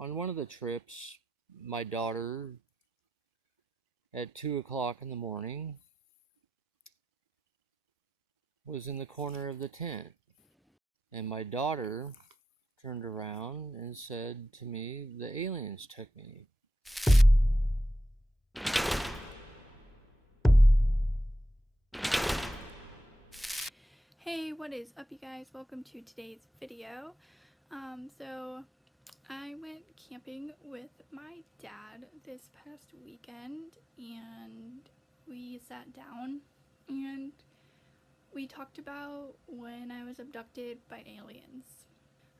On one of the trips, my daughter, at 2 o'clock in the morning, was in the corner of the tent. And my daughter turned around and said to me, "The aliens took me." Hey, what is up, you guys? Welcome to today's video. So I went camping with my dad this past weekend, and we sat down and we talked about when I was abducted by aliens.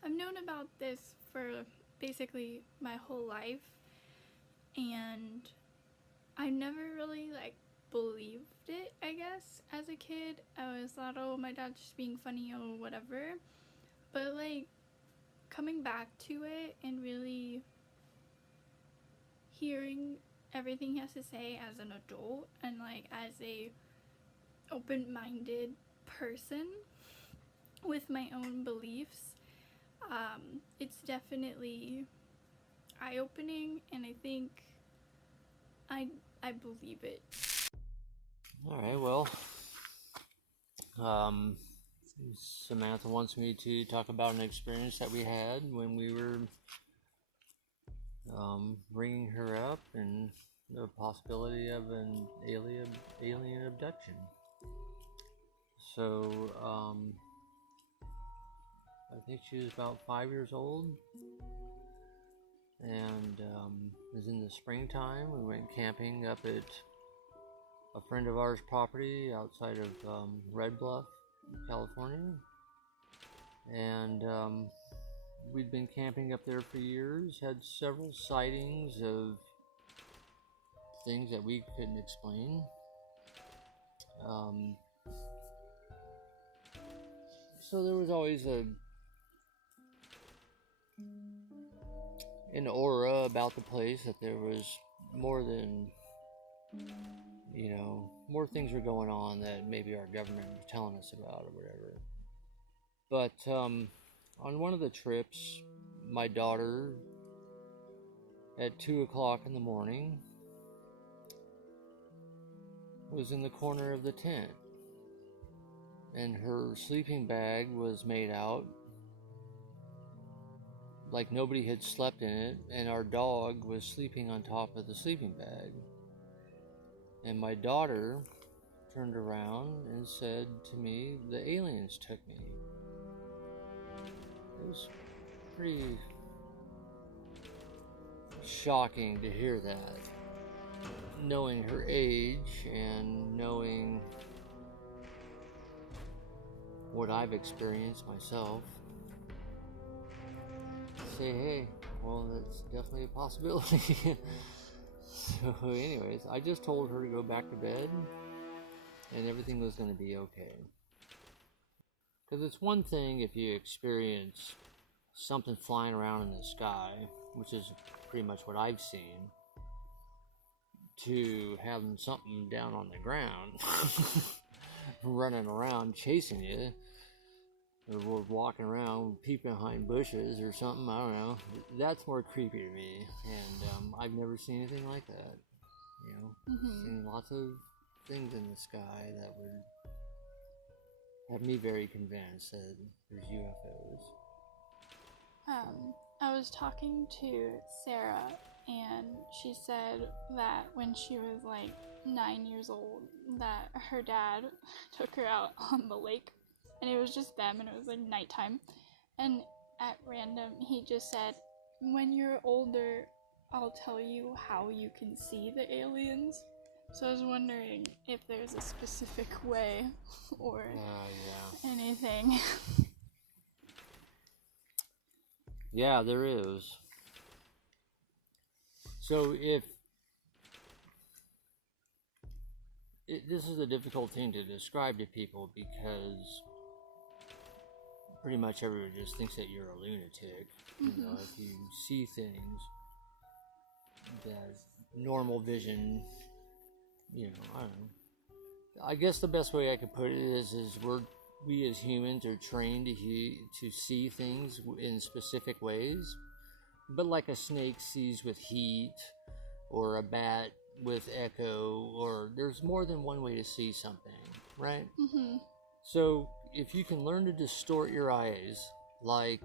I've known about this for basically my whole life, and I never really believed it, I guess. As a kid, I always thought, oh, my dad's just being funny or whatever. But coming back to it and really hearing everything he has to say as an adult and as a open-minded person with my own beliefs, it's definitely eye-opening, and I think I believe it. Alright, well, Samantha wants me to talk about an experience that we had when we were bringing her up and the possibility of an alien abduction. So, I think she was about 5 years old, and it was in the springtime. We went camping up at a friend of ours' property outside of Red Bluff, California, and we'd been camping up there for years, had several sightings of things that we couldn't explain. So there was always an aura about the place that there was more than, more things were going on that maybe our government was telling us about or whatever. But on one of the trips, my daughter, at 2 o'clock in the morning, was in the corner of the tent, and her sleeping bag was made out like nobody had slept in it, and our dog was sleeping on top of the sleeping bag. And my daughter turned around and said to me, "The aliens took me." It was pretty shocking to hear that, knowing her age and knowing what I've experienced myself. Say, hey, well, that's definitely a possibility. So anyways, I just told her to go back to bed and everything was going to be okay. Because it's one thing if you experience something flying around in the sky, which is pretty much what I've seen, to having something down on the ground running around chasing you, or walking around peeping behind bushes or something. I don't know. That's more creepy to me, and I've never seen anything like that. Seen lots of things in the sky that would have me very convinced that there's UFOs. I was talking to Sarah, and she said that when she was 9 years old, that her dad took her out on the lake, and it was just them, and it was nighttime, and at random he just said, "When you're older, I'll tell you how you can see the aliens." So I was wondering if there's a specific way or anything. Yeah, there is. So this is a difficult thing to describe to people, because pretty much everyone just thinks that you're a lunatic. If you see things that normal vision, I don't know. I guess the best way I could put it is we as humans are trained to see things in specific ways, but like a snake sees with heat, or a bat with echo, or there's more than one way to see something, right? Mm-hmm. So if you can learn to distort your eyes, like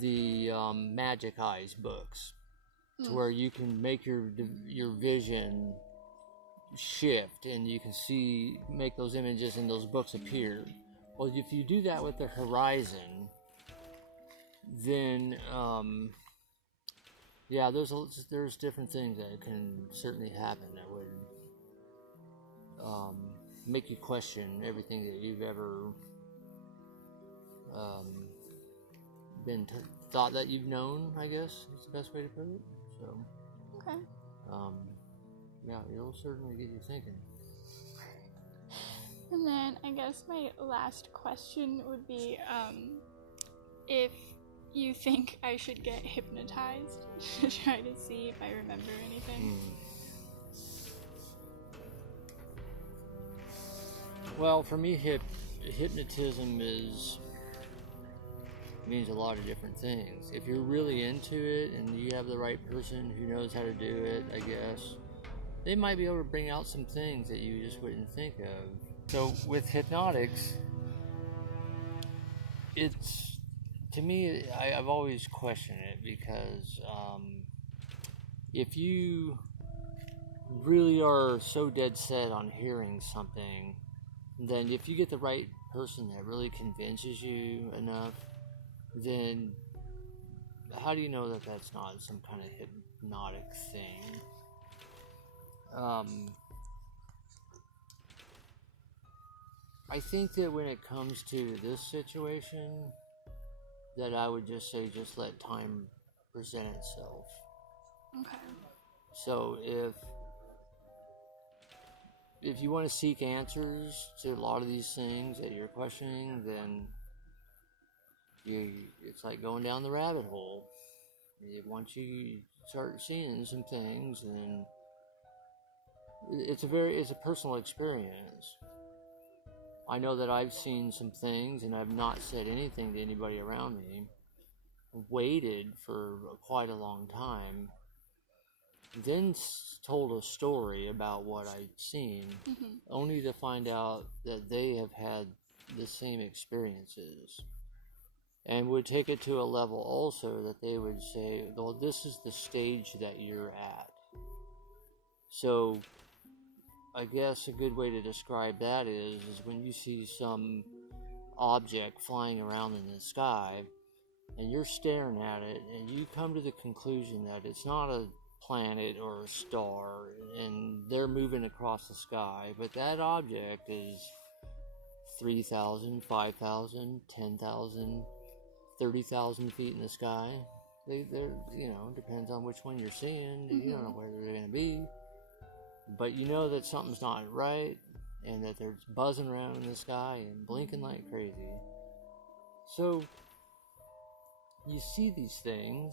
the Magic Eyes books, to where you can make your vision shift and you can make those images and those books appear. Well, if you do that with the horizon, then yeah, there's different things that can certainly happen that would make you question everything that you've ever thought that you've known, I guess is the best way to put it. So Okay. yeah, it'll certainly get you thinking. And then I guess my last question would be if you think I should get hypnotized to try to see if I remember anything. Well, for me, hypnotism means a lot of different things. If you're really into it and you have the right person who knows how to do it, I guess, they might be able to bring out some things that you just wouldn't think of. So with hypnotics, it's, to me, I've always questioned it, because if you really are so dead set on hearing something, then if you get the right person that really convinces you enough, then how do you know that that's not some kind of hypnotic thing? I think that when it comes to this situation, that I would just say, just let time present itself. Okay. So if you want to seek answers to a lot of these things that you're questioning, then it's like going down the rabbit hole. Once you start seeing some things, then it's a personal experience. I know that I've seen some things and I've not said anything to anybody around me, waited for quite a long time, then told a story about what I'd seen, only to find out that they have had the same experiences, and would take it to a level also that they would say, well, this is the stage that you're at. So I guess a good way to describe that is when you see some object flying around in the sky and you're staring at it and you come to the conclusion that it's not a planet or a star and they're moving across the sky, but that object is 3,000, 5,000, 10,000, 30,000 feet in the sky. They're, depends on which one you're seeing. You don't know where they're going to be. But you know that something's not right, and that they're buzzing around in the sky and blinking like crazy. So you see these things,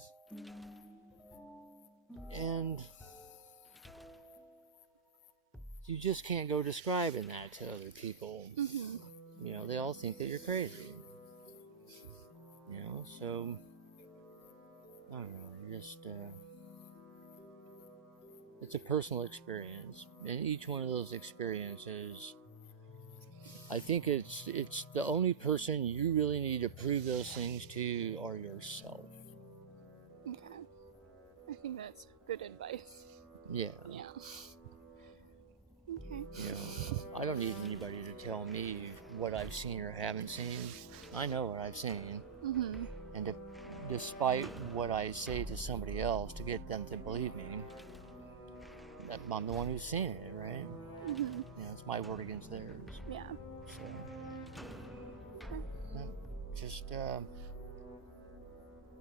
and you just can't go describing that to other people. They all think that you're crazy. So I don't know, it's a personal experience, and each one of those experiences, I think it's the only person you really need to prove those things to are yourself. Okay. I think that's good advice. Yeah. Yeah. Okay. I don't need anybody to tell me what I've seen or haven't seen. I know what I've seen. And despite what I say to somebody else to get them to believe me, I'm the one who's seen it, right? It's my word against theirs. Yeah. So, just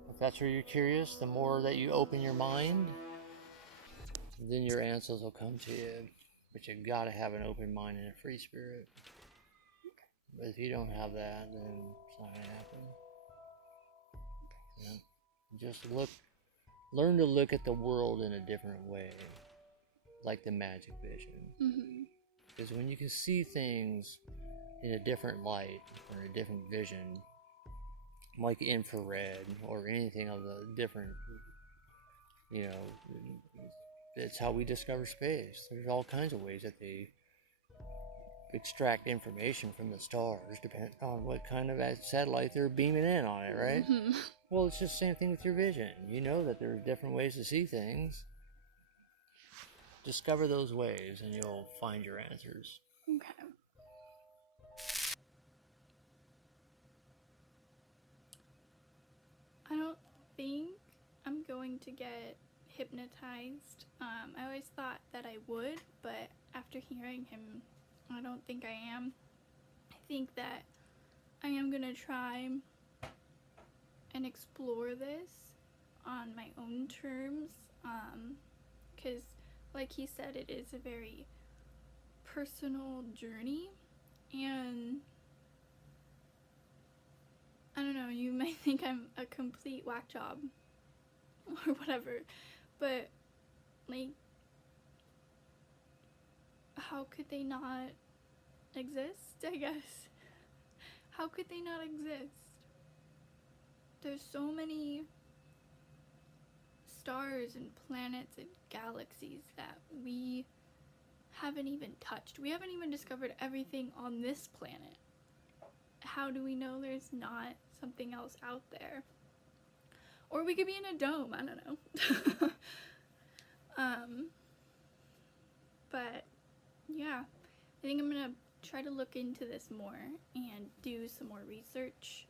if that's where you're curious, the more that you open your mind, then your answers will come to you. But you gotta have an open mind and a free spirit. But if you don't have that, then it's not gonna happen. Just learn to look at the world in a different way, like the magic vision. Because when you can see things in a different light or a different vision, like infrared or anything of the different, you know, it's how we discover space. There's all kinds of ways that they extract information from the stars, depending on what kind of satellite they're beaming in on it, right? Mm-hmm. Well, it's just the same thing with your vision. You know that there's different ways to see things. Discover those ways and you'll find your answers. Okay. I don't think I'm going to get hypnotized. I always thought that I would, but after hearing him, I don't think I am. I think that I am going to try and explore this on my own terms, because like he said, it is a very personal journey, and I don't know, you might think I'm a complete whack job or whatever, but like, how could they not exist, I guess? How could they not exist? There's so many stars and planets and galaxies that we haven't even touched. We haven't even discovered everything on this planet. How do we know there's not something else out there? Or we could be in a dome, I don't know. But yeah, I think I'm gonna try to look into this more and do some more research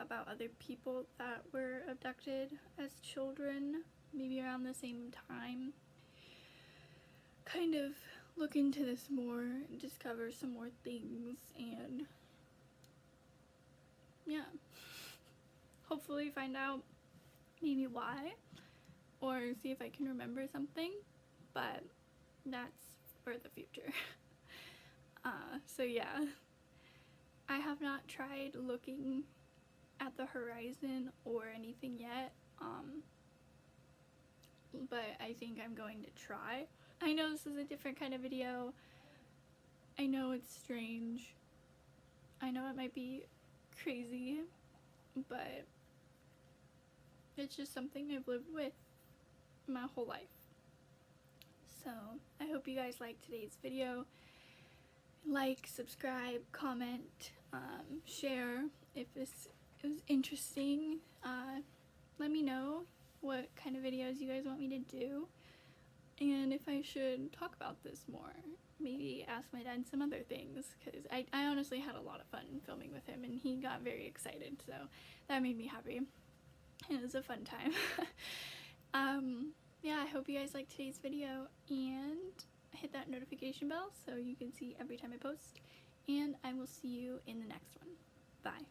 about other people that were abducted as children, maybe around the same time. Kind of look into this more and discover some more things, and yeah, hopefully find out maybe why, or see if I can remember something, but that's for the future. So yeah, I have not tried looking at the horizon or anything yet, but I think I'm going to try. I know this is a different kind of video. I know it's strange. I know it might be crazy, but it's just something I've lived with my whole life. So I hope you guys liked today's video. Like, subscribe, comment, share if this was interesting. Let me know what kind of videos you guys want me to do, and if I should talk about this more. Maybe ask my dad some other things, because I honestly had a lot of fun filming with him, and he got very excited, so that made me happy. It was a fun time. Yeah, I hope you guys liked today's video, and hit that notification bell so you can see every time I post, and I will see you in the next one. Bye.